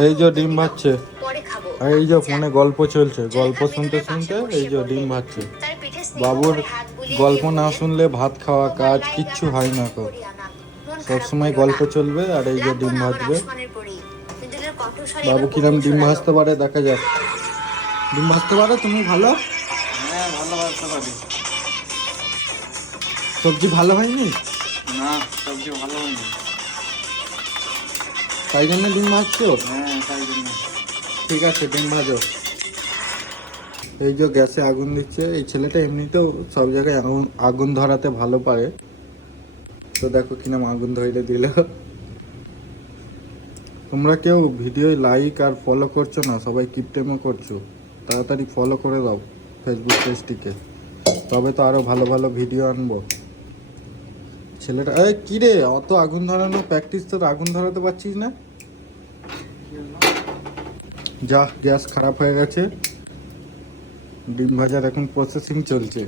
এই যে ডিম ভাজছে আর এই যে ফোনে গল্প চলছে, গল্প শুনতে শুনতে এই যে ডিম ভাজছে। বাবুর গল্প না শুনলে ভাত খাওয়া কাজ কিচ্ছু হয় না। তো সবসময় গল্প চলবে আর এই যে ডিম ভাজবে। বাবু কিরম ডিম ভাজতে পারে দেখা যাক। ডিম ভাজতে পারো তুমি? ভালো? হ্যাঁ, ভালো ভাজতে পারি। সবজি ভালো হয়নি? না, সবজি ভালো হয়নি। তাই জন্য ডিম ভাজছো? হ্যাঁ, তাই জন্য। ঠিক আছে, ডিম ভাজো। এই যে গ্যাসে আগুন দিচ্ছে। এই ছেলেটা এমনিতেও সব জায়গায় আগুন আগুন ধরাতে ভালো পারে। তো দেখো কিরম আগুন ধরে দিল। তোমরা কেউ ভিডিও লাইক আর ফলো করছো না, সবাই কিপটেমো করছো। তাড়াতাড়ি ফলো করে দাও ফেসবুক পেজটিকে, তবে তো আরো ভালো ভালো ভিডিও আনবো। ছেলেটা এই কি রে, অত আগুন ধরানো প্র্যাকটিস, তো আগুন ধরাতে পারছিস না? যা, গ্যাস খারাপ হয়ে গেছে। ডিম ভাজার এখন প্রসেসিং চলছে।